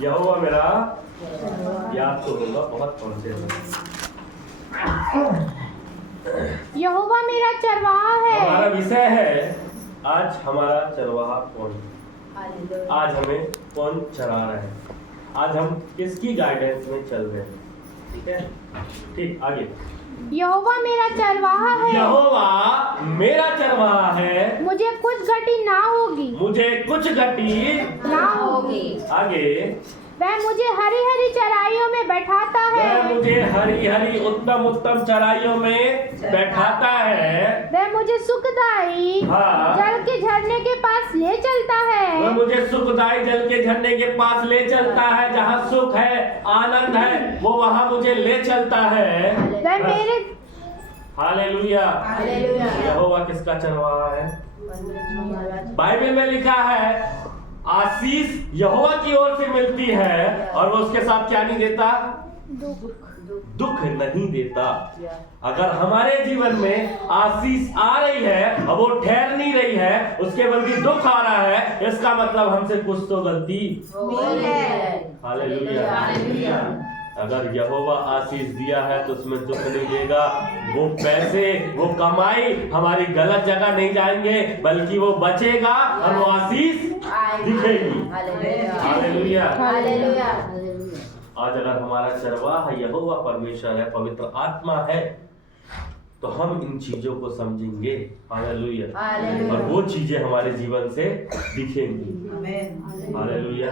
यहोवा मेरा याद तो होगा बहुत पहुंचे। यहोवा मेरा चरवाहा है। हमारा विषय है आज हमारा चरवाहा कौन। आज हमें कौन चरा रहा है, आज हम किसकी गाइडेंस में चल रहे हैं। ठीक है, ठीक, आगे। यहोवा मेरा चरवाहा है। यहोवा मेरा चरवाहा है, मुझे कुछ घटी ना होगी। मुझे कुछ घटी ना होगी। आगे। वह मुझे हरी हरी चराइयों में बैठाता है। वह मुझे हरी हरी उत्तम उत्तम चराइयों में बैठाता है। वह मुझे सुखदाई हाँ। जल के झरने के पास ले चलता है। वह मुझे सुखदाई जल के झरने के पास ले चलता है। जहाँ सुख है, आनंद है, वो वहाँ मुझे ले चलता है। वह मेरे हालेलुया। यहोवा किसका चरवाहा है? बाइबल में लिखा है आशीष यहोवा की ओर से मिलती है और वो उसके साथ क्या नहीं देता? दुख नहीं देता। अगर हमारे जीवन में आशीष आ रही है और वो ठहर नहीं रही है, उसके बल्कि दुख आ रहा है, इसका मतलब हमसे कुछ तो गलती है। हालेलुया। अगर यहोवा आशीष दिया है तो उसमें दुख नहीं देगा। वो पैसे, वो कमाई हमारी गलत जगह नहीं जाएंगे, बल्कि वो बचेगा और वो आशीष दिखेगी। हालेलुया। आज अगर हमारा चरवाहा यहोवा परमेश्वर है, पवित्र आत्मा है, तो हम इन चीजों को समझेंगे। हालेलुया। और वो चीजें हमारे जीवन से दिखेंगी। हालेलुया।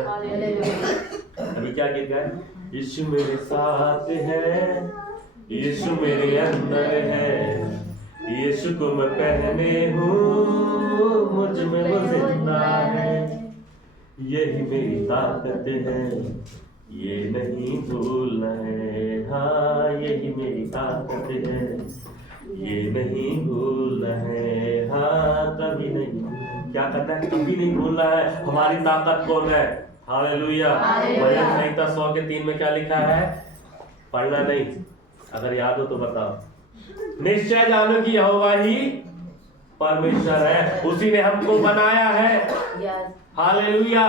अभी क्या गीत गाए? यीशु मेरे साथ है, यीशु मेरे अंदर है, यीशु को मैं पहने हूँ, मुझ में वो जिंदा है, यही मेरी ताकत है, ये नहीं भूलना है। हाँ, यही मेरी ताकत है, ये नहीं भूलना है। हाँ, कभी नहीं, क्या करना है? कभी नहीं भूलना है। हमारी ताकत कौन है? हालेलुया। भजन संहिता 100:3 में क्या लिखा है? पढ़ना नहीं, अगर याद हो तो बताओ। निश्चय जानो कि यहोवा ही परमेश्वर है, उसी ने हमको बनाया है। हालेलुया।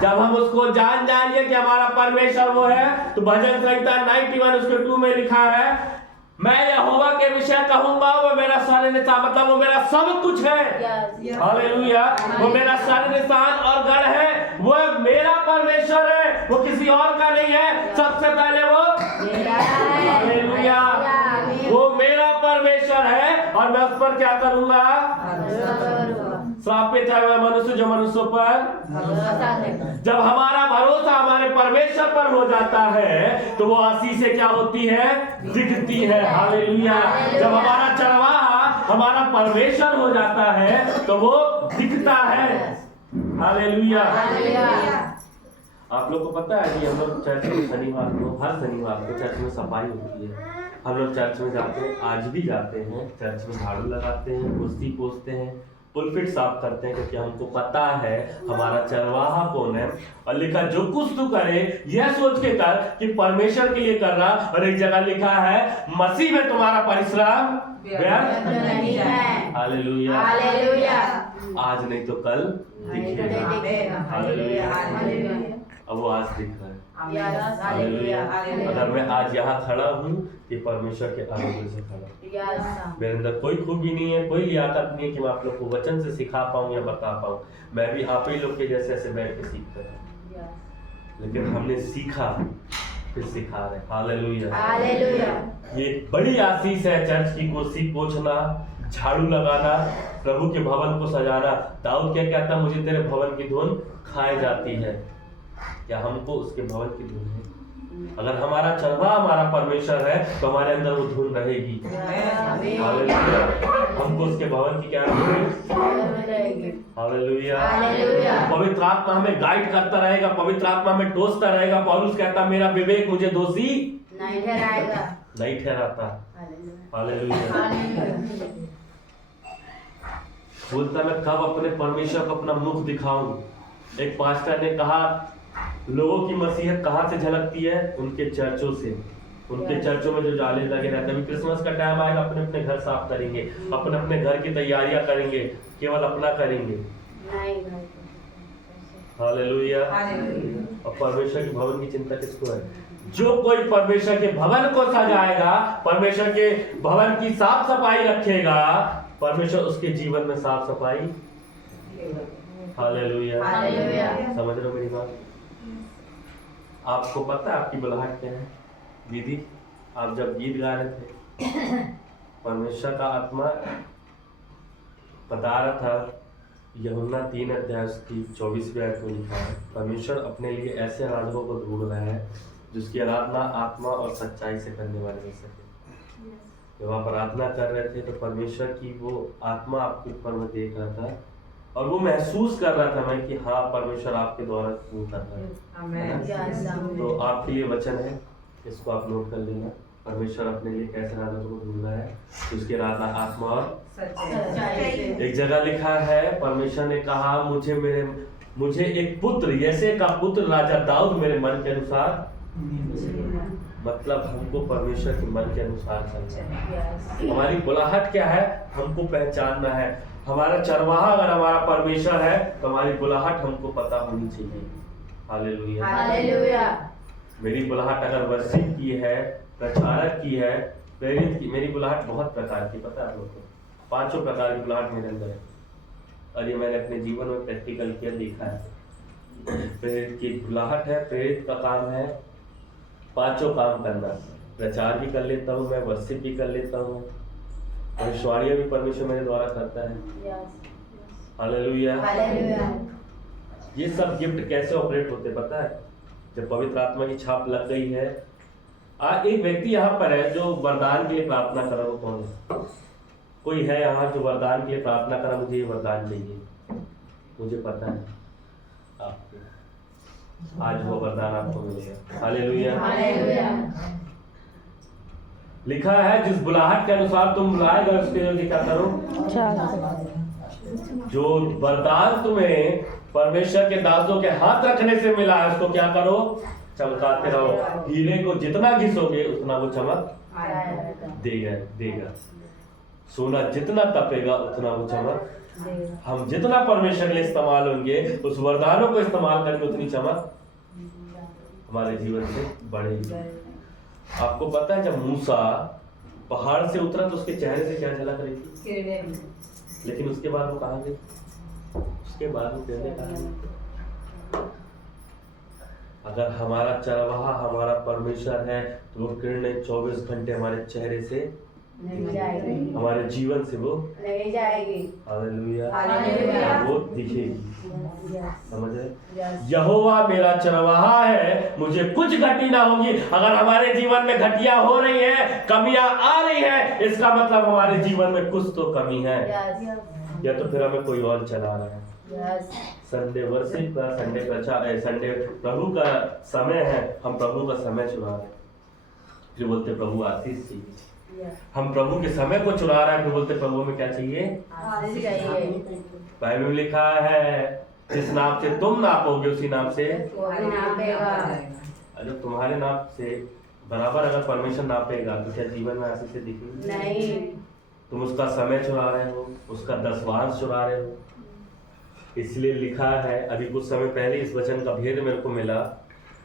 जब हम उसको जान जाएंगे कि हमारा परमेश्वर वो है, तो भजन संहिता 91:2 में लिखा है, मैं यहोवा के विषय कहूंगा, वो मेरा सारे निशान, मतलब वो मेरा सब कुछ है। हालेलुया। वो मेरा सारे निशान और गढ़ है, वो मेरा परमेश्वर है, वो किसी और का नहीं है। सबसे पहले वो हालेलुया, वो मेरा परमेश्वर है और मैं उस पर क्या करूंगा? श्रापित है वह मनुष्य जो मनुष्यों पर। जब हमारा भरोसा हमारे परमेश्वर पर हो जाता है तो वो आशीषें क्या होती है? दिखती है। हालेलुया। जब हमारा चरवाहा हमारा परमेश्वर हो जाता है तो वो दिखता है। हालेलुया। आप लोग को पता है कि हम लोग चर्च में शनिवार को, हर शनिवार को चर्च में सफाई होती है। हम लोग चर्च में जाते हैं, आज भी जाते हैं, चर्च में झाड़ू लगाते हैं, कुर्सी पोंछते हैं, पुलपिट साफ करते हैं, क्योंकि हमको पता है हमारा चरवाहा कौन है। और लिखा जो कुछ तू करे यह सोच के कर कि परमेश्वर के लिए कर रहा। और एक जगह लिखा है मसीह में तुम्हारा परिश्रम व्यर्थ नहीं है। हालेलुया। आज नहीं तो कल दिखेगा। हालेलुया। अब वो आज दिख रहा है। हालेलुया। अगर मैं आज यहाँ खड़ा हूँ, ये परमेश्वर के अनुग्रह से खड़ा। मेरे अंदर कोई खूबी नहीं है, कोई लियाकत नहीं है कि मैं आप लोग को वचन से सिखा पाऊँ या बता पाऊँ। मैं भी आप ही लोग के जैसे ऐसे बैठ के सीखता था, लेकिन हमने सीखा फिर सिखा रहे। हालेलुया। ये बड़ी आशीष है, चर्च की कुर्सी पोंछना, झाड़ू लगाना, प्रभु के भवन को सजाना। दाऊद क्या कहता? मुझे तेरे भवन की धुन खाई जाती है। क्या हमको उसके भवन की धुन है? अगर हमारा चरवाहा हमारा परमेश्वर है तो हमारे अंदर वो धुन रहेगी। हालेलुया। हमको उसके भवन की क्या रहेगी? हालेलुया। पवित्र आत्मा हमें गाइड करता रहेगा, पवित्र आत्मा हमें टोसता रहेगा। पौलुस कहता मेरा विवेक मुझे दोषी नहीं ठहराता। हालेलुया। बोलता मैं कब अपने परमेश्वर को अपना मुख दिखाऊं। एक पास्टर ने कहा लोगों की मसीहत कहाँ से झलकती है? उनके चर्चों से। उनके चर्चों में जो जाले लगे रहते हैं। क्रिसमस का टाइम आएगा, अपने अपने घर साफ करेंगे, अपने अपने घर की तैयारियां करेंगे, केवल अपना करेंगे। हालेलुया। और परमेश्वर के भवन की चिंता किसको है? जो कोई परमेश्वर के भवन को सजाएगा, परमेश्वर के भवन की साफ सफाई रखेगा, परमेश्वर उसके जीवन में साफ सफाई। हालेलुया। समझ रहे हो मेरी बात? आपको पता है आपकी बुलाहट क्या है? दीदी, आप जब गीत गा रहे थे, परमेश्वर का आत्मा बता रहा था, यूहन्ना 3 अध्याय की 24वें आयत में लिखा है, परमेश्वर अपने लिए ऐसे आराधकों को ढूंढ रहा है जिसकी आराधना आत्मा और सच्चाई से करने वाले हो सके। जब आप आराधना कर रहे थे तो परमेश्वर की वो आत्मा आपके ऊपर में देख रहा था और वो महसूस कर रहा था मैं कि हाँ, परमेश्वर आपके द्वारा वो कर रहा है। तो आपके लिए वचन है, इसको आप नोट कर लेना। परमेश्वर अपने लिए कैसे आराधकों को ढूंढ रहा है, उसके आराधना आत्मा और सच्चाई। एक जगह लिखा है, परमेश्वर ने कहा, मुझे एक पुत्र, यसे का पुत्र राजा दाऊद मेरे मन के अनुसार। मतलब हमको परमेश्वर के मन के अनुसार चलना है। हमारी बुलाहट क्या है हमको पहचानना है। हमारा चरवाहा अगर हमारा परमेश्वर है तो हमारी बुलाहट हमको पता होनी चाहिए। हालेलुया। हालेलुया। मेरी बुलाहट अगर वर्षिप की है, प्रचारक की है, प्रेरित की, मेरी बुलाहट बहुत प्रकार की, पता है आप लोगों को? 5 प्रकार की बुलाहट मेरे अंदर है और ये मैंने अपने जीवन में प्रैक्टिकल किया, देखा है। प्रेरित की बुलाहट है, प्रेरित का काम है 5 काम करना। प्रचार भी कर लेता हूँ मैं, वर्षिप भी कर लेता हूँ, भविष्यवाणियां भी परमेश्वर मेरे द्वारा करता है। हालेलुया। ये सब गिफ्ट कैसे ऑपरेट होते पता है? जब पवित्र आत्मा की छाप लग गई है। एक व्यक्ति यहाँ पर है जो वरदान के लिए प्रार्थना कर रहा हो। कौन है? कोई है यहाँ जो वरदान के लिए प्रार्थना कर रहा, मुझे ये वरदान चाहिए। मुझे पता है आपको आज वो वरदान आपको मिलेगा। हालेलुया। लिखा है, जिस बुलाहट के अनुसार तुम बुलाएगा उसके लिए क्या करो? जो वरदान तुम्हें परमेश्वर के दासों के हाथ रखने से मिला है उसको क्या करो? चमकाते रहो। हीरे को जितना घिसोगे उतना वो चमक देगा। सोना जितना तपेगा उतना वो चमक। हम जितना परमेश्वर के लिए इस्तेमाल होंगे, उस वरदानों को इस्तेमाल करके उतनी चमक हमारे जीवन से बढ़ेगी। आपको पता है जब मूसा पहाड़ से उतरा तो उसके चेहरे से क्या झलक रही थी? लेकिन उसके बाद वो कहाँ गए? उसके बाद वो कहने कहा, अगर हमारा चरवाहा हमारा परमेश्वर है तो वो किरणें 24 घंटे हमारे चेहरे से नहीं जाएगी, हमारे जीवन से वो नहीं जाएगी। हालेलुया। वो दिखेगी। समझ रहे? यहोवा मेरा चरवाहा है, मुझे कुछ घटी ना होगी। अगर हमारे जीवन में घटिया हो रही है, कमियां आ रही है, इसका मतलब हमारे जीवन में कुछ तो कमी है, या तो फिर हमें कोई और चला रहा है। संडे वर्शिप का, संडे प्रचार, संडे प्रभु का समय है, हम प्रभु का समय चुरा रहे हैं। फिर बोलते प्रभु आशीष चाहिए। हम प्रभु के समय को चुरा रहे हैं, फिर बोलते प्रभु में क्या चाहिए? बाइबल में लिखा है, जिस नाप से तुम नापोगे उसी नाप से नापेगा। अगर तुम्हारे नाप से बराबर अगर परमेश्वर नापेगा तो क्या जीवन में आशीष से दिखेगी? नहीं। तुम उसका समय चुरा रहे हो, उसका दसवांश चुरा रहे हो। इसलिए लिखा है, अभी कुछ समय पहले इस वचन का भेद मेरे को मिला,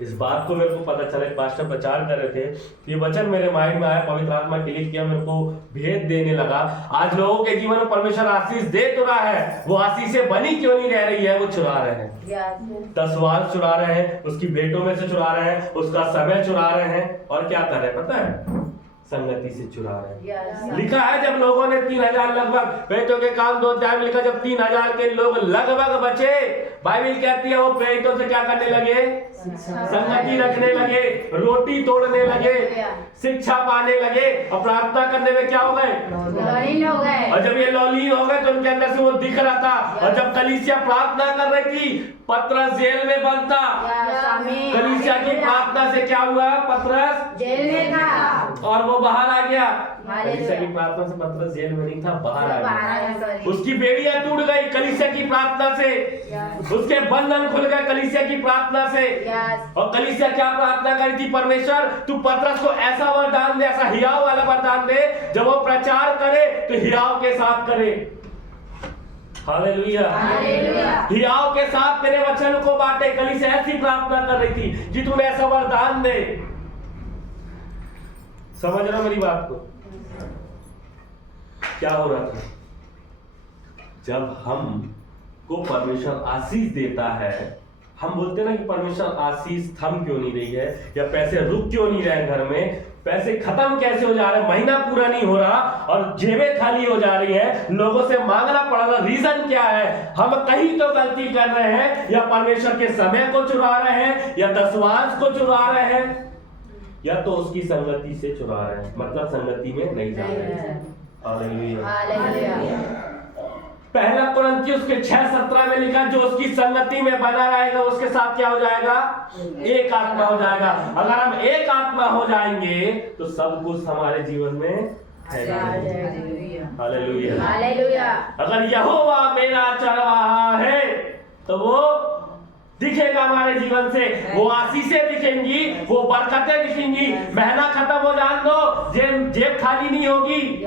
इस बात को मेरे को पता चला, पास्टर प्रचार कर रहे थे, ये वचन मेरे माइंड में आया, पवित्र आत्मा क्लिक किया, मेरे को भेद देने लगा। आज लोगों के जीवन में परमेश्वर आशीष दे तो रहा है, वो आशीषें बनी क्यों नहीं रह रही है? वो चुरा रहे हैं, दसवांश चुरा रहे हैं, उसकी भेंटों में से चुरा रहे हैं, उसका समय चुरा रहे हैं, और क्या कर रहे हैं पता है? संगति से चुरा रहे हैं। लिखा है जब लोगों ने 3000 लगभग, प्रेरितों के काम 2 अध्याय में लिखा, जब 3000 के लोग लगभग बचे, बाइबल कहती है वो प्रेरितों से क्या करने लगे? संगति रखने लगे, रोटी तोड़ने लगे, शिक्षा पाने लगे, और प्रार्थना करने में क्या हो गए? लौलीन हो गए। और जब ये लौलीन हो गए तो उनके अंदर से वो दिख रहा था। और जब कलीसिया प्रार्थना कर रही थी, पतरस जेल में बंद था। कलीसिया की प्रार्थना से क्या हुआ? पतरस जेल में था और वो बाहर आ गया। कलीसिया की प्रार्थना से पतरस जेल में नहीं था, बाहर आ गया। उसकी बेड़ियां टूट गई कलीसिया की प्रार्थना से, उसके बंधन खुल गए कलीसिया की प्रार्थना से। और कलीसिया क्या प्रार्थना करी थी? परमेश्वर तू पतरस को ऐसा वरदान दे, ऐसा हियाव वाला वरदान दे, जब वो प्रचार करे तो हियाव के साथ करे। हालेलुया। हियाव के साथ तेरे वचन को बांटे। कलीसिया ऐसी प्रार्थना कर रही थी कि तू ऐसा वरदान दे। समझ रहा मेरी बात को? क्या हो रहा था? जब हम को परमेश्वर आशीष देता है, हम बोलते ना कि परमेश्वर आशीष थम क्यों नहीं रही है, या पैसे रुक क्यों नहीं रहे घर में, पैसे खत्म कैसे हो जा रहे हैं, महीना पूरा नहीं हो रहा और जेबें खाली हो जा रही है, लोगों से मांगना पड़ रहा। रीजन क्या है? हम कहीं तो गलती कर रहे हैं, या परमेश्वर के समय को चुरा रहे हैं, या दशवांश को चुरा रहे हैं, या तो उसकी संगति से चुरा रहे हैं, मतलब संगति में नहीं जा रहे हैं। हालेलुया। पहला कुरिन्थियों के 6:17 में लिखा, जो उसकी संगति में बना रहेगा उसके साथ क्या हो जाएगा? एक आत्मा हो जाएगा। अगर हम एक आत्मा हो जाएंगे तो सब कुछ हमारे जीवन में है। हालेलुया। अगर यहोवा मेरा चरवाहा है तो वो दिखेगा हमारे जीवन से, वो आशीषें दिखेंगी, वो बरकतें दिखेंगी। महीना खत्म हो जान दो, जेब खाली नहीं होगी।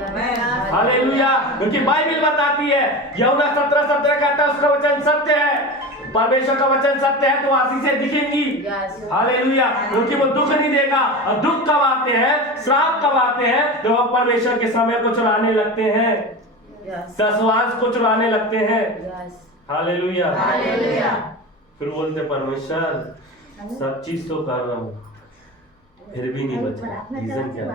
हालेलुया। क्योंकि बाइबल बताती है, यूहन्ना 17:17 कहता है उसका वचन सत्य है, परमेश्वर का वचन सत्य है, तो आशीषें दिखेंगी। हालेलुया। क्योंकि वो दुख नहीं देगा। और दुख कब आते हैं, श्राप कब आते हैं? तो वो परमेश्वर के समय को चुराने लगते हैं, दशवांश को चुराने लगते हैं। हालेलुया। फिर बोलते परमेश्वर सब चीज तो कर रहा हूं फिर भी नहीं बचा। रीजन क्या?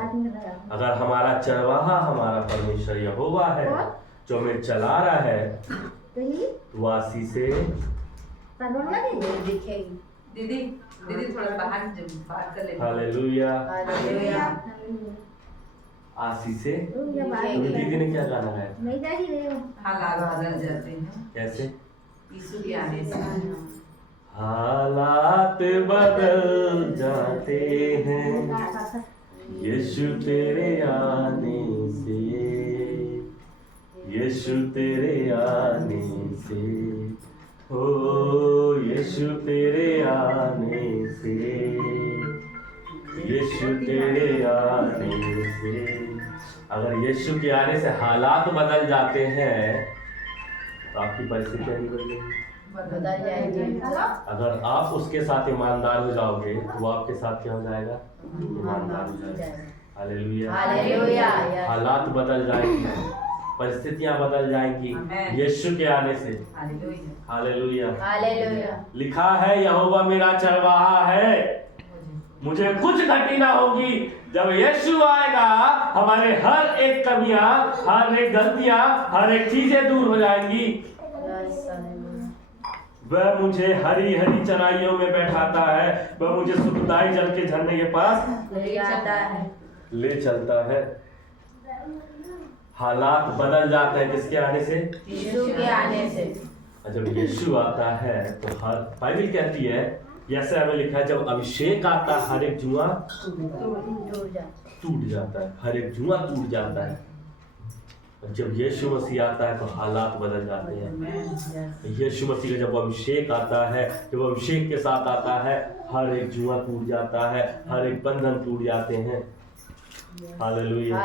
अगर हमारा चरवाहा हमारा परमेश्वर यहोवा है जो हमें चला रहा है, तो आशीषें दीदी थोड़ा बाहर बात कर ले। हालेलुया। आशीषें। दीदी ने क्या गाना गाया? हालात बदल जाते हैं कैसे? यीशु के आने से हालात बदल जाते हैं यीशु तेरे आने से, यीशु तेरे आने से, हो यीशु तेरे आने से, यीशु तेरे आने से। अगर यीशु के आने से हालात बदल जाते हैं तो आपकी परिस्थितियां नहीं बदलेंगी, बदल जाएंगे। अगर आप उसके साथ ईमानदार हो जाओगे तो वो आपके साथ क्या हो जाएगा? ईमानदार हो जाएगा। हालेलुया। हालात बदल जाएंगे, परिस्थितियां बदल जाएंगी यीशु के आने से। हालेलुया। लिखा है यहोवा मेरा चरवाहा है, मुझे कुछ घटी ना होगी। जब यीशु आएगा हमारे हर एक कमियां, हर एक गलतियां, हर एक चीजें दूर हो जाएंगी। वह मुझे हरी हरी चराइयों में बैठाता है, वह मुझे सुखदाई जल के झरने के पास ले चलता है। हालात बदल जाते हैं किसके आने से? यीशु के आने से। जब यीशु आता है तो हर बाइबल कहती है, जैसे हमें लिखा है, जब अभिषेक आता है हर एक जुआ टूट जाता है, हर एक जुआ टूट जाता है। जब यीशु मसीह आता है तो हालात बदल जाते हैं। यीशु मसीह का जब अभिषेक आता है, जब अभिषेक के साथ आता है, हर एक जुआ टूट जाता है, हर एक बंधन टूट जाते हैं। हालेलुया।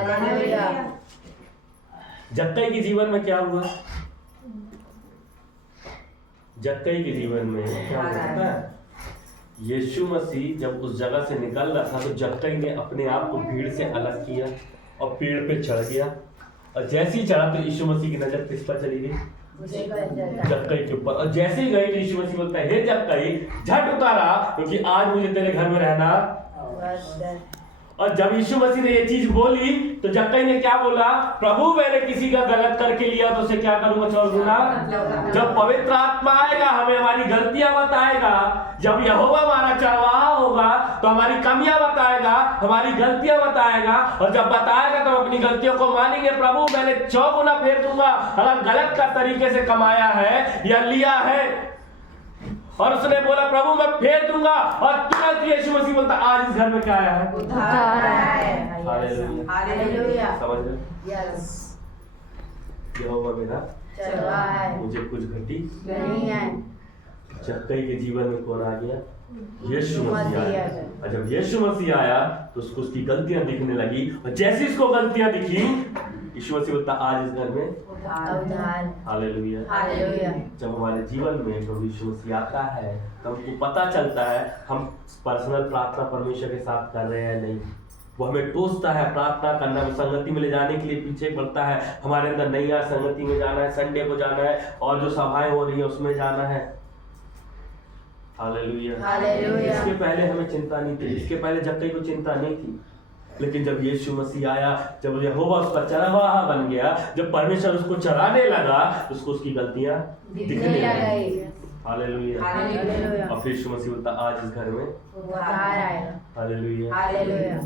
जक्कई के जीवन में क्या हुआ? जक्कई के जीवन में क्या हुआ? यीशु मसीह जब उस जगह से निकल रहा था तो जक्कई ने अपने आप को भीड़ से अलग किया और पेड़ पे चढ़ गया, और जैसे ही चढ़ा तो यीशु मसीह की नजर किस पर चली गई? जक्कई के ऊपर। और जैसे ही गई तो यीशु मसीह बोलता है, हे जक्कई झट उतारा, क्योंकि आज मुझे तेरे घर में रहना। और जब यीशु मसीह ने ये चीज बोली तो जक्कई ने क्या बोला? प्रभु मैंने किसी का गलत करके लिया तो उसे क्या करूंगा? 4 गुना। जब पवित्र आत्मा आएगा हमें हमारी गलतियां बताएगा, जब यहोवा हमारा चरवाहा होगा तो हमारी कमियां बताएगा, हमारी गलतियां बताएगा, और जब बताएगा तो अपनी गलतियों को मानेंगे। प्रभु मैंने 4 गुना फेर दूंगा अगर गलत का तरीके से कमाया है या लिया है। और उसने बोला प्रभु मैं फेर दूंगा, और तुरंत यीशु मसीह बोलता आज इस घर में क्या आया है? उद्धार आया है। हालेलुया। समझ रहे? यस। यहोवा मेरा चरवाहा है, मुझे कुछ घटी नहीं है। जक्कई के जीवन में कौन आ गया? यीशु मसीह आया। और जब यीशु मसीह आया तो उसको उसकी गलतियां दिखने लगी, और जैसी उसको गलतियां दिखी यीशु मसीह बोलता आज इस घर में उद्धार। हालेलुया। हालेलुया। जब हमारे जीवन में प्रभु यीशु मसीह आता है तो हमको पता चलता है हम पर्सनल प्रार्थना परमेश्वर के साथ कर रहे हैं नहीं। वो हमें टोसता है प्रार्थना करना, संगति में ले जाने के लिए पीछे बढ़ता है। हमारे अंदर नहीं है, संगति में जाना है, संडे को जाना है और जो सभाएं हो रही है उसमें जाना है। हालेलुया। हालेलुया। इसके पहले हमें चिंता नहीं थी, इसके पहले जक्कई को चिंता नहीं थी, लेकिन जब यीशु मसीह आया, जब यहोवा उसका चरवाहा बन गया, जब परमेश्वर उसको चराने लगा तो उसको उसकी गलतियां दिखने लगी। हालेलुया। हालेलुया। और फिर यीशु मसीह बोलता आज इस घर में उद्धार आएगा। हालेलुया। हालेलुया।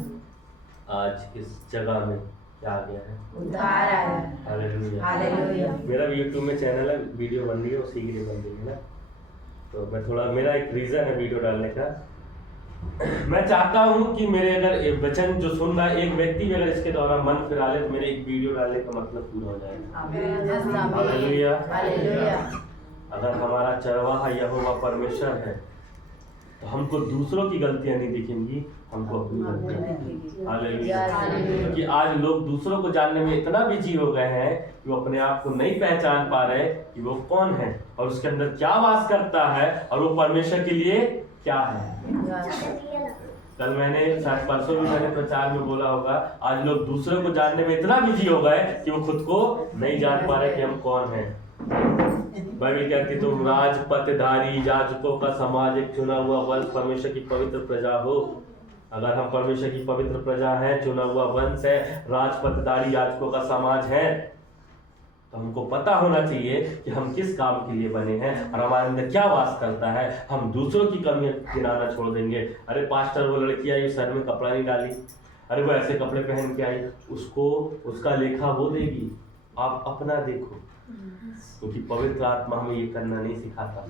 आज इस जगह में क्या आ गया है? उद्धार आएगा। हालेलुया। हालेलुया। मेरा भी यूट्यूब में चैनल है, वीडियो बन रही है, उसी के लिए बन रही है ना। तो मैं थोड़ा, मेरा एक रीज़न है वीडियो डालने का। मैं चाहता हूँ कि मेरे अगर वचन जो सुन रहा है एक व्यक्ति भी अगर इसके द्वारा मन फिरा ले तो मेरे एक वीडियो डालने का मतलब पूरा हो जाएगा। हालेलुया। हालेलुया। अगर हमारा चरवाहा यहोवा परमेश्वर है तो हमको दूसरों की गलतियां नहीं दिखेंगी, हमको अपनी गलतियां। हालेलुया। क्योंकि आज लोग दूसरों को जानने में इतना बिजी हो गए हैं कि वो अपने आप को नहीं पहचान पा रहे कि वो कौन है और उसके अंदर क्या वास करता है और वो परमेश्वर के लिए क्या है। कल मैंने शायद परसों भी मैंने प्रचार में बोला होगा, आज लोग दूसरों को जानने में इतना बिजी हो गए कि वो खुद को नहीं जान पा रहे कि हम कौन हैं। बाइबल कहती तुम राजपथधारी याजकों का समाज, एक चुना हुआ वंश, परमेश्वर की पवित्र प्रजा हो। अगर हम परमेश्वर की पवित्र प्रजा हैं, चुना हुआ वंश है, राजपथधारी याजकों का समाज है, तो हमको पता होना चाहिए कि हम किस काम के लिए बने हैं और हमारे अंदर क्या वास करता है। हम दूसरों की कमियां गिनाना छोड़ देंगे। अरे पास्टर वो लड़की आई सर में कपड़ा नहीं डाली, अरे वो ऐसे कपड़े पहन के आई, उसको उसका लेखा वो देगी, आप अपना देखो, क्योंकि पवित्र आत्मा हमें ये करना नहीं सिखाता।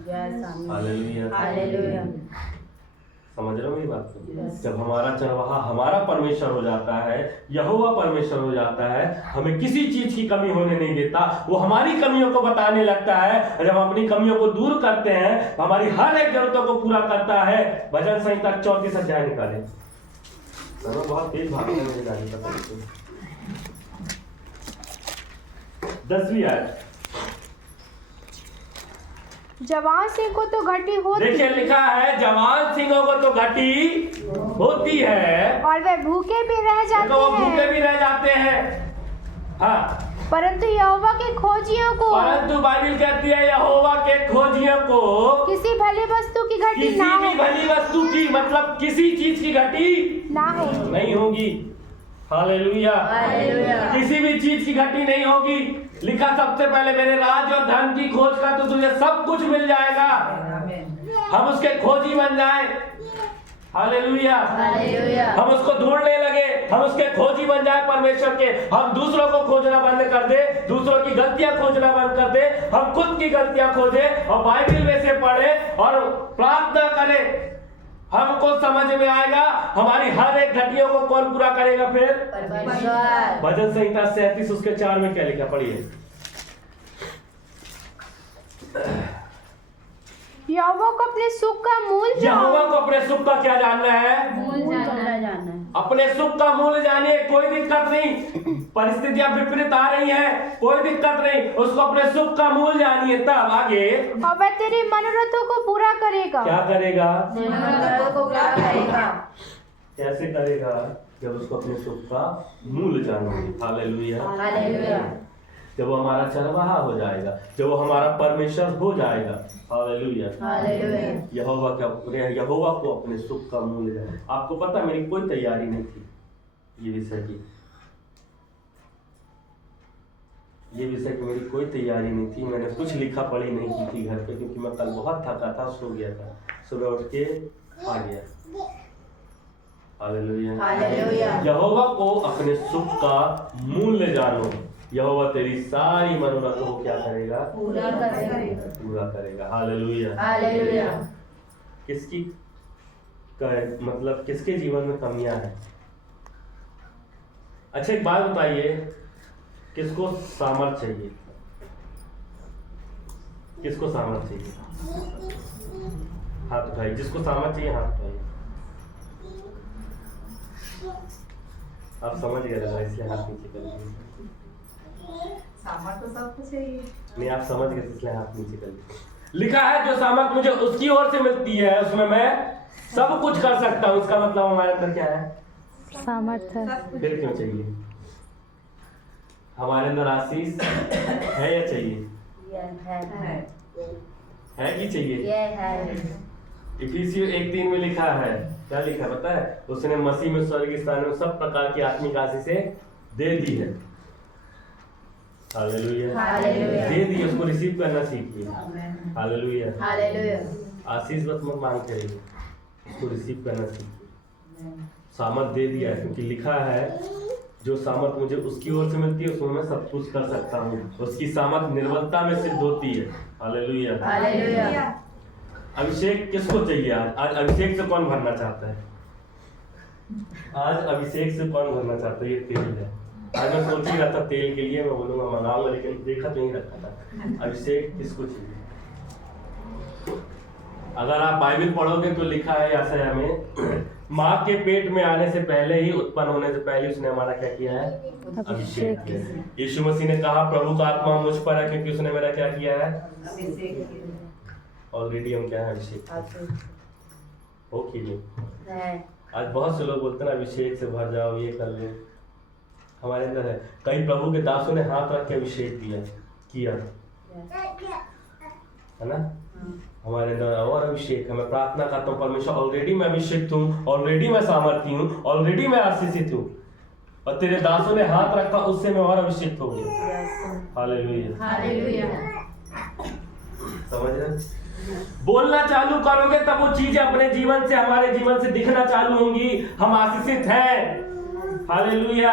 हालेलुया। हालेलुया। समझ रहे हो मेरी बात को? जब हमारा चरवाहा हमारा परमेश्वर हो जाता है, यहोवा परमेश्वर हो जाता है, हमें किसी चीज की कमी होने नहीं देता। वो हमारी कमियों को बताने लगता है। जब हम अपनी कमियों को दूर करते हैं, हमारी हर एक जरूरतों को पूरा करता है। भजन संहिता 34 अध्याय निकाले। बहुत तेज भाग रहे मेरी गाड़ी का। 10वीं आयत। जवान सिंह को तो घटी होती, देखिए लिखा है जवान सिंहों को तो घटी होती है और वे भूखे भी रह जाते वो भूखे हैं, भी रह जाते हैं। हाँ, परंतु यहोवा के खोजियों को, परंतु बाइबल कहती है यहोवा के खोजियों को किसी भली वस्तु की घटी किसी ना भी हो, भली वस्तु की, मतलब किसी चीज की घटी ना हो। नहीं होगी। हालेलुया। हालेलुया। किसी भी चीज की घटी नहीं होगी। लिखा सबसे पहले मेरे राज और धन की खोज का तो तुझे सब कुछ मिल जाएगा। हम उसके खोजी बन जाए। हालेलुया। हालेलुया। हम उसको ढूंढने लगे, हम उसके खोजी बन जाए परमेश्वर के। हम दूसरों को खोजना बंद कर दे, दूसरों की गलतियां खोजना बंद कर दे, हम खुद की गलतियां खोजे और बाइबल में से पढ़े और प्रार्थना करें। हमको समझ में आएगा हमारी हर एक घटियों को कौन पूरा करेगा। फिर परमेश्वर। भजन संहिता 37 उसके 4 में क्या लिखा, पढ़िए। यहोवा को अपने सुख का मूल यहोवा को अपने सुख का क्या जानना है? जानना है। अपने सुख का मूल जानिए। कोई दिक्कत नहीं, परिस्थितियां विपरीत आ रही हैं, कोई दिक्कत नहीं, उसको अपने सुख का मूल जानिए। तब आगे और वह तेरी मनोरथों को पूरा करेगा। क्या करेगा? मनोरथों को पूरा करेगा। कैसे करेगा? जब उसको अपने सुख का मूल जानोगे। हालेलुया। हालेलुया। जब वो हमारा चरवाहा हो जाएगा, जब वो हमारा परमेश्वर हो जाएगा। हालेलुया। हालेलुया। यहोवा को अपने सुख का मूल जाने। आपको पता मेरी कोई तैयारी नहीं थी ये विषय की, मेरी कोई तैयारी नहीं थी। मैंने कुछ लिखा पढ़ी नहीं की थी घर पे, क्योंकि मैं कल बहुत थका था, सो गया था। सुबह उठ के आ गया। हालेलुया। हालेलुया। यहोवा को अपने सुख का मूल्य जानो। यहोवा तेरी सारी मनोरथों को क्या करेगा? पूरा करेगा। पूरा करेगा। हालेलुया। हालेलुया। किसकी मतलब किसके जीवन में कमियां हैं? अच्छा एक बात बताइए, किसको सामर्थ्य चाहिए? किसको सामर्थ्य चाहिए? हाथ उठाइए। जिसको सामर्थ्य चाहिए हाथ उठाइए। आप समझ गए ना, इसलिए हाथ नीचे कर दीजिए। सामर्थ तो सबको चाहिए। नहीं, आप समझ गए इसलिए हाथ नीचे कर दिया। लिखा है जो सामर्थ मुझे उसकी ओर से मिलती है उसमें मैं सब कुछ कर सकता हूँ। इसका मतलब हमारे अंदर क्या है? सामर्थ्य। फिर क्यों चाहिए? हमारे अंदर आशीष है या चाहिए? है कि चाहिए? इफिसियों 1:3 में लिखा है, क्या लिखा है पता है? उसने मसीह में स्वर्गीय स्थान में सब प्रकार की आत्मिक आशीषें दे दी है। हालेलुया। हालेलुया। दे दी, उसको रिसीव करना सीखिए। हालेलुया। हालेलुया। आशीष बस मत मांगते रहिए, उसको रिसीव करना सीखिए। सामर्थ दे दिया है, क्योंकि लिखा है जो सामर्थ मुझे उसकी ओर से मिलती है उसमें मैं सब कुछ कर सकता हूँ। उसकी सामर्थ निर्बलता में सिद्ध होती है। हालेलुया। हालेलुया। अभिषेक किसको चाहिए? आज अभिषेक से कौन भरना चाहता है? आज अभिषेक से कौन भरना चाहता है? ये तेल है। आज मैं सोच ही रहा था तेल के लिए मैं बोलूंगा मंगाऊंगा, लेकिन देखा तो नहीं रखा था। अभिषेक किसको चाहिए? अगर आप बाइबल पढ़ोगे तो लिखा है ऐसा में माँ के पेट में आने से पहले ही, उत्पन्न होने से पहले उसने हमारा क्या किया है? अभिषेक किया है। यीशु मसीह ने कहा प्रभु का आत्मा मुझ पर है क्योंकि उसने मेरा क्या किया है? ऑलरेडी हम क्या है? अभिषेक हो कि नहीं? आज बहुत से लोग बोलते हैं ना अभिषेक से भर जाओ, ये कर लो। हमारे अंदर है। कई प्रभु के दासों ने हाथ रख के अभिषेक किया है ना? हमारे अंदर और अभिषेक है। मैं प्रार्थना करता हूँ परमेश्वर, ऑलरेडी मैं अभिषेक हूँ, ऑलरेडी मैं सामर्थी हूँ, ऑलरेडी मैं आशीषित हूँ, और तेरे दासों ने हाथ रखा उससे मैं और अभिषेक हो गया। हालेलुया। हालेलुया। समझ रहे? बोलना चालू करोगे तब वो चीजें अपने जीवन से, हमारे जीवन से दिखना चालू होंगी। हम आशीषित हैं। हालेलुया।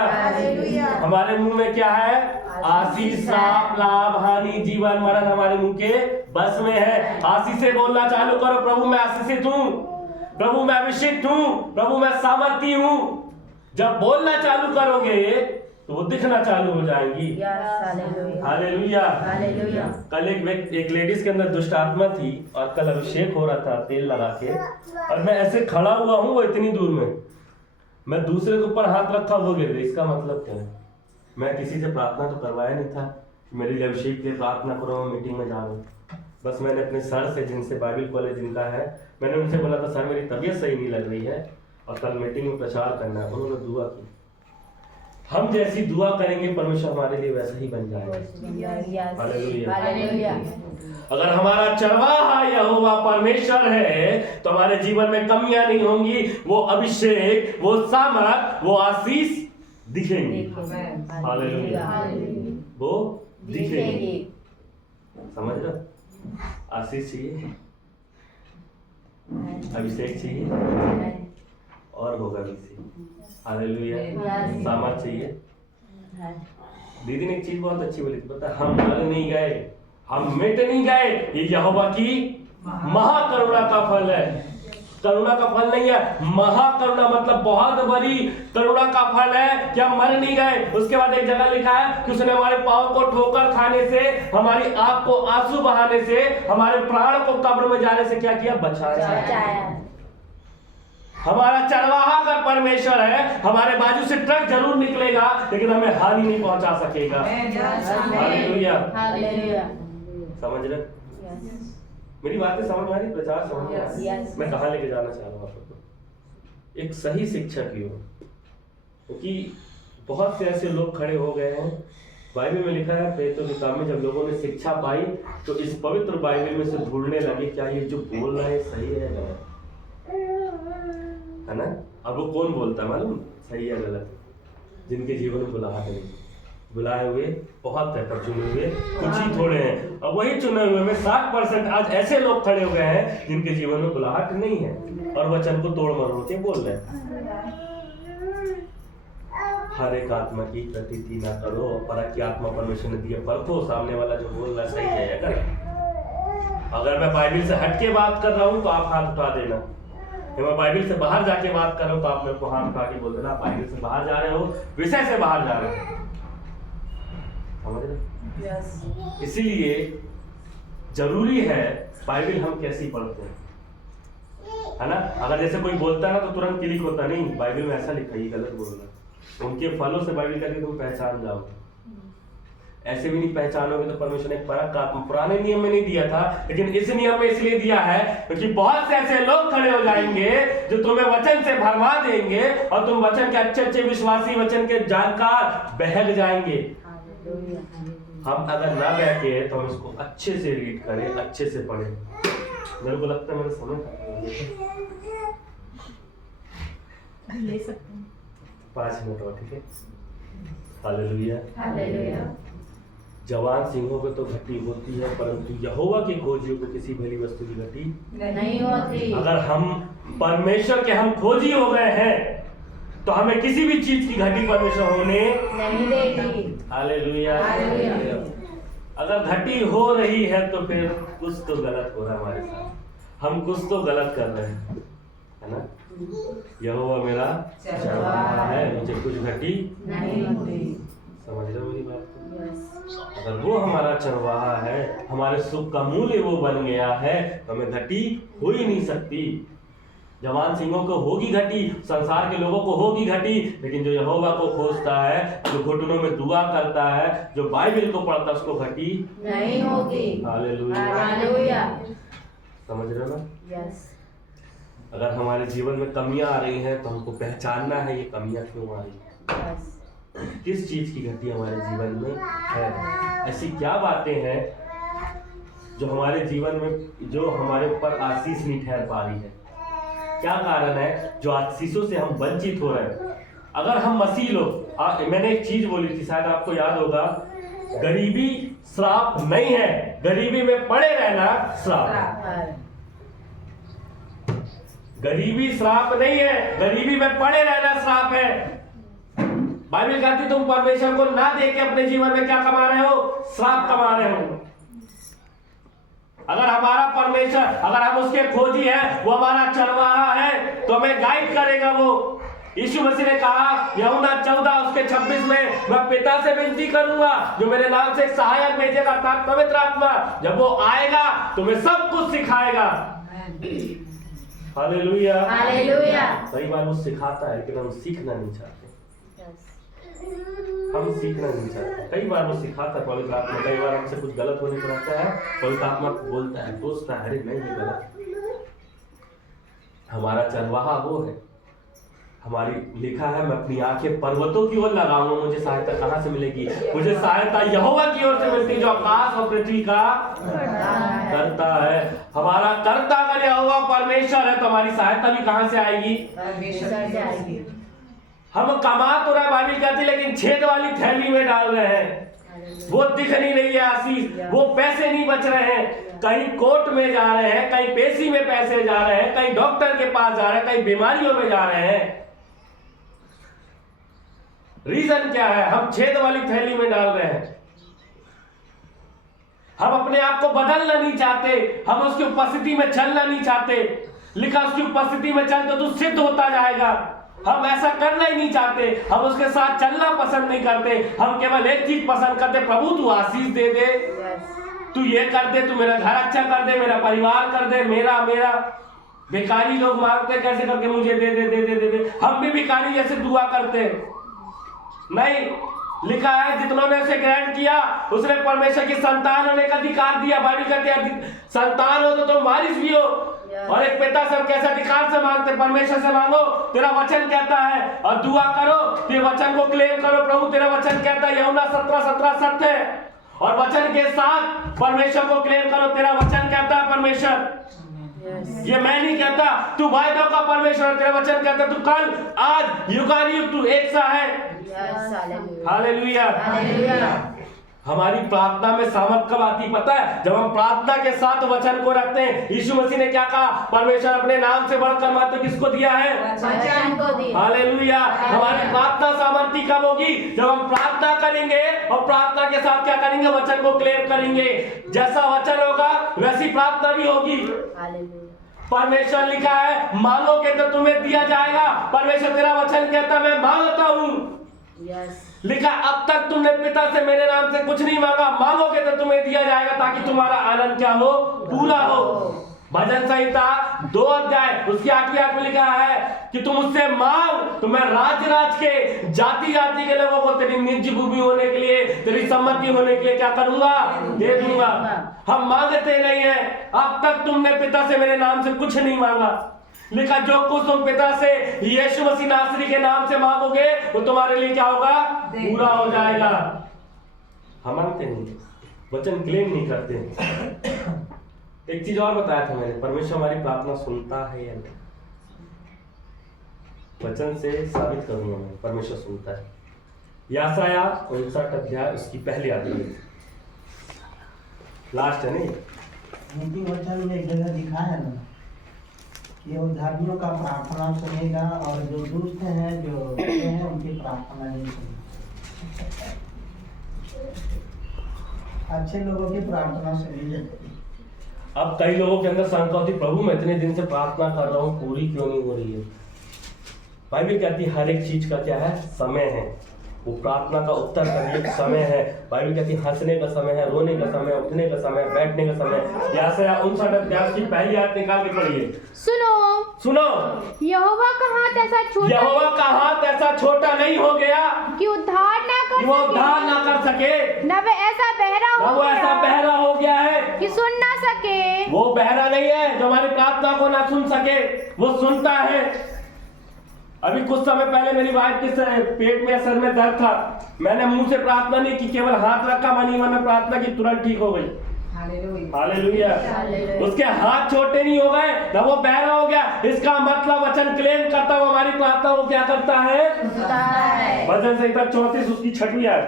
हमारे मुंह में क्या है? आशीष, श्राप, लाभ, हानि, जीवन, मरण हमारे मुंह के बस में है। आशीष से बोलना चालू करो, प्रभु मैं आशीषित हूँ, प्रभु मैं अभिषिक्त हूँ, प्रभु मैं सामर्थी हूँ। जब बोलना चालू करोगे तो वो दिखना चालू हो जाएंगी। हालेलुया। हालेलुया। कल एक लेडीज के अंदर दुष्ट आत्मा थी और कल अभिषेक हो रहा था तेल लगा के, और मैं ऐसे खड़ा हुआ हूँ, वो इतनी दूर में, मैं दूसरे के ऊपर हाथ रखा वो गिर गई। इसका मतलब क्या है? मैं किसी से प्रार्थना तो करवाया नहीं था कि मेरे लिए अभिषेक के लिए प्रार्थना करो, मैं मीटिंग में जा रहा हूँ। बस मैंने अपने सर से, जिनसे बाइबल कॉलेज जिनका है, मैंने उनसे बोला था सर मेरी तबीयत सही नहीं लग रही है और कल मीटिंग में प्रचार करना है। उन्होंने दुआ की। हम जैसी दुआ करेंगे परमेश्वर हमारे लिए वैसा ही बन जाएगा। हालेलुया। अगर हमारा चरवाहा यहोवा परमेश्वर है तो हमारे जीवन में कमियां नहीं होंगी। वो अभिषेक, वो सामर्थ, वो आशीष दिखेंगे। हालेलुया। वो दिखेंगे। समझ रहे? आशीष चाहिए, अभिषेक चाहिए और होगा भी चाहिए। हालेलुया। सामर्थ चाहिए। दीदी ने एक चीज बहुत अच्छी बोली, पता, हम मर नहीं गए, हम मिट नहीं गए, ये यहोवा की महाकरुणा का फल है। करुणा का फल नहीं है, महाकरुणा मतलब बहुत बड़ी करुणा का फल है कि हम मर नहीं गए। उसके बाद एक जगह लिखा है कि उसने हमारे पाँव को ठोकर खाने से, हमारी आंख को आंसू बहाने से, हमारे प्राण को कब्र में जाने से क्या किया? बचाया। हमारा चरवाहा अगर परमेश्वर है, हमारे बाजू से ट्रक जरूर निकलेगा लेकिन हमें हानि नहीं पहुंचा सकेगा। हालेलुया। हालेलुया। समझ रहे? मेरी बातें समझ आ रही? प्रचार समझ आ रही? मैं कहाँ लेके जाना चाह रहा हूँ आपको? एक सही शिक्षा की ओर, क्योंकि बहुत से ऐसे लोग खड़े हो गए हैं। बाइबल में लिखा है प्रेरितों के काम में जब लोगों ने शिक्षा पाई तो इस पवित्र बाइबल में से ढूंढने लगे क्या ये जो बोल रहा है सही है गलत है ना? अब वो कौन बोलता है मालूम? सही है गलत? जिनके जीवन में बुलाहट नहीं। बुलाए हुए बहुत है पर चुने हुए कुछ ही थोड़े हैं। और वही चुने हुए में 60% आज ऐसे लोग खड़े हो गए हैं जिनके जीवन में बुलाहट नहीं है और वचन को तोड़ मरोड़ के बोल रहे हैं। हर एक आत्मा की प्रतीति ना करो, परख की आत्मा परमेश्वर ने दी है, परखो सामने वाला जो बोल रहा है सही है या गलत। अगर मैं बाइबल से हट के बात कर रहा हूँ तो आप हाथ उठा देना। मैं बाइबल से बाहर जाके बात कर रहा हूँ तो आप मेरे को हाथ उठा के बोल देना आप बाइबल से बाहर जा रहे हो, विषय से बाहर जा रहे हो। समझ रहे? इसीलिए जरूरी है बाइबल हम कैसी पढ़ते हैं, है ना? अगर जैसे कोई बोलता है ना तो तुरंत क्लिक होता नहीं, बाइबल में ऐसा लिखा है गलत बोल रहा है। उनके फलों से बाइबल करके तुम पहचान जाओगे। ऐसे भी नहीं पहचानोगे तो परमेश्वर ने एक परख का आत्मा पुराने नियम में नहीं दिया था, लेकिन इस नियम में इसलिए दिया है क्योंकि बहुत से ऐसे लोग खड़े हो जाएंगे जो तुम्हें वचन से भरमा देंगे और तुम वचन के अच्छे अच्छे विश्वासी, वचन के जानकार बहक जाएंगे। हम अगर ना बहके तो हम इसको अच्छे से रीड करें, अच्छे से पढ़ें। मेरे को लगता है मैंने समझ ले सकते हैं 5 मिनट और, ठीक है। हालेलुया। हालेलुया। जवान सिंहों को तो घटी होती है, परंतु यहोवा के खोजियों को किसी भली वस्तु की घटी नहीं होती। अगर हम परमेश्वर के हम खोजी हो गए हैं तो हमें किसी भी चीज की घटी परमेश्वर होने नहीं देगी। हालेलुया। अगर घटी हो रही है तो फिर कुछ तो गलत हो रहा है हमारे साथ, हम कुछ तो गलत कर रहे हैं, है ना। यहोवा मेरा चरवाहा है, मुझे कुछ घटी नहीं होती। समझ रहे हो मेरी बात को? अगर वो हमारा चरवाहा है, हमारे सुख का मूल्य वो बन गया है, तो हमें घटी हो ही नहीं सकती। जवान सिंहों को होगी घटी, संसार के लोगों को होगी घटी, लेकिन जो यहोवा को खोजता है, जो घुटनों में दुआ करता है, जो बाइबल को पढ़ता है, उसको घटी नहीं होगी। हालेलुया। हालेलुया। समझ रहे हो ना। यस। अगर हमारे जीवन में कमियां आ रही हैं तो हमको पहचानना है ये कमियां क्यों आ रही हैं, यस। किस चीज की घटी हमारे जीवन में है। ऐसी क्या बातें हैं जो हमारे जीवन में, जो हमारे ऊपर आशीष नहीं ठहर पा रही है। क्या कारण है जो आशीषों से हम वंचित हो रहे हैं। अगर हम मसीह लोग, मैंने एक चीज बोली थी, शायद आपको याद होगा, गरीबी श्राप नहीं है, गरीबी में पड़े रहना श्राप है। गरीबी श्राप नहीं है, गरीबी में पड़े रहना श्राप है। बाइबल कहती तुम परमेश्वर को ना देख के अपने जीवन में क्या कमा रहे हो, श्राप कमा रहे हो। अगर हमारा परमेश्वर, अगर हम उसके खोजी है, वो हमारा चरवाहा है, तो हमें गाइड करेगा वो। यीशु मसीह ने कहा यूहन्ना 14 उसके 26 में, मैं पिता से विनती करूंगा जो मेरे नाम से एक सहायक भेजेगा, पवित्र आत्मा, जब वो आएगा तो मैं सब कुछ सिखाएगा। हालेलुया। हालेलुया। कई बार वो सिखाता है लेकिन हम सीखना नहीं चाहते, हम सीखना नहीं चाहते। कई बार वो सिखाता है पवित्र आत्मा, कई बार हमसे कुछ गलत होने पर आता है, पवित्र आत्मा बोलता है, दोस्त है, अरे नहीं ये गलत। हमारा चरवाहा वो है। हमारी लिखा है मैं अपनी आंखें पर्वतों की ओर लगाऊंगा, मुझे सहायता कहां से मिलेगी, मुझे सहायता यहोवा की ओर से मिलती जो आकाश और पृथ्वी का करता है। हमारा करता अगर यहोवा परमेश्वर है तो हमारी सहायता भी कहां से आएगी, परमेश्वर से आएगी। हम कमा तो रहे बाइबल कहती, लेकिन छेद वाली थैली में डाल रहे हैं, वो दिख नहीं रही है आशीष, वो पैसे नहीं बच रहे हैं, कहीं कोर्ट में जा रहे हैं, कहीं पेशी में पैसे जा रहे हैं, कहीं डॉक्टर के पास जा रहे हैं, कहीं बीमारियों में जा रहे हैं। रीजन क्या है, हम छेद वाली थैली में डाल रहे हैं। हम अपने आप को बदलना नहीं चाहते, हम उसकी उपस्थिति में चलना नहीं चाहते। लिखा उसकी उपस्थिति में चल तो तू सिद्ध होता जाएगा। हम ऐसा करना ही नहीं चाहते, हम उसके साथ चलना पसंद नहीं करते। हम केवल एक चीज पसंद करते, प्रभु तू आशीष दे दे, तू ये कर दे, तू मेरा घर अच्छा कर दे, मेरा परिवार कर दे, मेरा मेरा भिखारी लोग मांगते कैसे करके मुझे दे दे दे दे दे दे। हम भी भिखारी जैसे दुआ करते नहीं। लिखा है जितनों ने उसे ग्रहण किया उसने परमेश्वर की संतान होने का अधिकार दिया। बाइबल कहती है संतान हो तो तुम वारिस भी हो। और एक पिता से कैसे अधिकार से मांगते, परमेश्वर से मांगो, तेरा वचन कहता है, और दुआ करो तो ये वचन को क्लेम करो, प्रभु तेरा वचन कहता है, यूहन्ना 17:17 सत्य है। और वचन के साथ परमेश्वर को क्लेम करो, तेरा वचन कहता है परमेश्वर, ये मैं नहीं कहता, तू वायदों का परमेश्वर, तेरा वचन कहता है तू कल आज युगानुयुग तू एक सा है। हालेलुया। हमारी प्रार्थना में सामर्थ कब आती पता है, जब हम प्रार्थना के साथ वचन को रखते हैं। यीशु मसीह ने क्या कहा, परमेश्वर अपने नाम से बढ़कर महत्व किसको दिया है, वचन को दिया। हालेलुया। हमारी प्रार्थना सामर्थ्य कब होगी, जब हम प्रार्थना करेंगे और प्रार्थना के साथ क्या करेंगे, वचन को क्लेम करेंगे। जैसा वचन होगा वैसी प्रार्थना भी होगी। परमेश्वर लिखा है मांगोगे तो तुम्हें दिया जाएगा। परमेश्वर तेरा वचन कहता मैं मांगता हूँ। लिखा अब तक तुमने पिता से मेरे नाम से कुछ नहीं मांगा, मांगोगे तो तुम्हें दिया जाएगा ताकि तुम्हारा आनंद क्या हो, पूरा हो। भजन संहिता 2 अध्याय उसकी 8वीं आयत में लिखा है कि तुम मुझसे मांग तो मैं राज्य के जाति जाति के लोगों को तेरी निज भूमि होने के लिए, तेरी सम्मति होने के लिए क्या करूंगा, दे दूंगा। हम मांगते नहीं है, अब तक तुमने पिता से मेरे नाम से कुछ नहीं मांगा। लिखा जो कुछ तुम पिता से यीशु मसीह नासरी के नाम से मांगोगे वो तुम्हारे लिए क्या होगा, पूरा हो जाएगा। हम मांगते नहीं, वचन क्लेम नहीं करते। एक चीज और बताया था मैंने, परमेश्वर हमारी प्रार्थना सुनता है या नहीं। वचन से साबित करूंगा मैं, परमेश्वर सुनता है। यशायाह 59 अध्याय उसकी पहली आयत, लास्ट है नहीं, नीति वचन में एक जगह दिखा है ना कि वो धर्मियों का प्रार्थना सुनेगा और जो दुष्ट हैं जो हैं उनकी प्रार्थना नहीं सुनेगा। अच्छे लोगों की प्रार्थना सुनी जाती। अब कई लोगों के अंदर शंका होती, प्रभु मैं इतने दिन से प्रार्थना कर रहा हूँ, पूरी क्यों नहीं हो रही है। बाइबल कहती है हर एक चीज का क्या है, समय है। वो प्रार्थना का उत्तर का भी एक समय है। बाइबल कहती है हंसने का समय है, रोने का समय, उठने का समय, बैठने का समय। यशायाह 59 अध्याय की पहली आयत निकाल के पढ़िए। सुनो यहोवा का हाथ ऐसा छोटा, यहोवा का हाथ ऐसा छोटा नहीं हो गया कि उद्धार ना कर वो सके, उद्धार ना कर सके, न वे ऐसा बहरा ना हो वो ऐसा गया बहरा हो गया है कि सुन ना सके। वो बहरा नहीं है जो हमारी प्रार्थना को ना सुन सके, वो सुनता है। अभी कुछ समय पहले मेरी वाइफ के पेट में सर में दर्द था, मैंने मुंह से प्रार्थना नहीं की, केवल हाथ रखा मनी में प्रार्थना की, तुरंत ठीक हो गई। हालेलुया। उसके हाथ छोटे नहीं हो गए, ना वो बहरा हो गया। इसका मतलब वचन क्लेम करता हुआ हमारी प्रार्थना को क्या करता है। भजन संहिता 34 उसकी 6वीं आयत।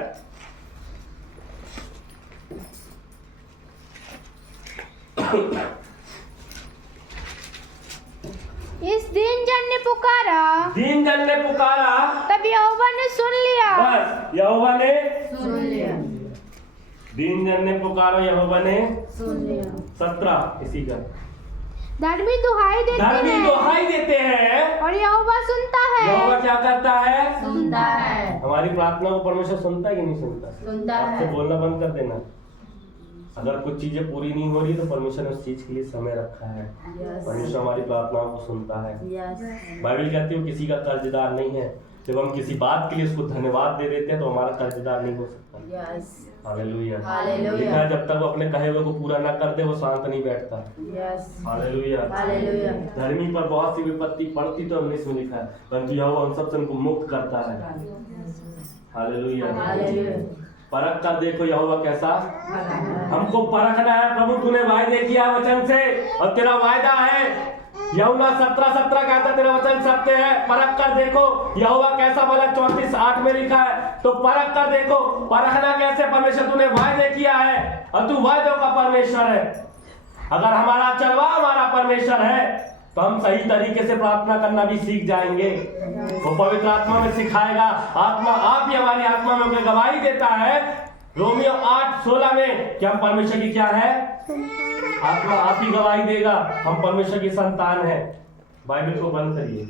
इस दीनजन ने पुकारा, दीनजन ने पुकारा, तब यहोवा ने सुन लिया। बस यहोवा ने सुन लिया। दीनजन ने पुकारा, यहोवा ने सुन लिया। 17 इसी का। धर्मी दुहाई देते धर्मी हैं दुहाई देते हैं और यहोवा सुनता है। यहोवा क्या करता है, सुनता है। हमारी प्रार्थना को परमेश्वर सुनता है कि नहीं सुनता। सुनता है। आपसे बोलना बंद कर देना। अगर कुछ चीजें पूरी नहीं हो रही तो परमेश्वर ने उस चीज के लिए समय रखा है। परमेश्वर हमारी प्रार्थनाओं को सुनता है। बाइबल कहती है किसी का कर्जदार नहीं है। जब हम किसी बात के लिए उसको धन्यवाद दे देते हैं तो हमारा कर्जदार नहीं हो सकता। हालेलुया। लिखा है जब तक वो अपने कहे हुए को पूरा ना कर दे वो शांत नहीं बैठता। हालेलुया। धर्मी पर बहुत सी विपत्ति पड़ती तो हमने इसमें लिखा है, परंतु यहोवा उन सबसे उनको मुक्त करता है। हालेलुया। परख कर देखो यहोवा कैसा, हमको परखना है। प्रभु तूने वायदे किया वचन से और तेरा वायदा है, यूहन्ना 17:17 कहता तेरा वचन सत्य है। परख कर देखो यहोवा कैसा भला, 34:8 में लिखा है। तो परख कर देखो, परखना कैसे, परमेश्वर तूने वायदे किया है और तू वायदों का परमेश्वर है। अगर हमारा चरवा हमारा परमेश्वर है तो हम सही तरीके से प्रार्थना करना भी सीख जाएंगे। वो पवित्र आत्मा में सिखाएगा। आत्मा आप ही हमारी आत्मा में गवाही देता है रोमियो 8:16 में कि हम परमेश्वर की क्या है, आत्मा आप ही गवाही देगा हम परमेश्वर की संतान है। बाइबल को बंद करिए।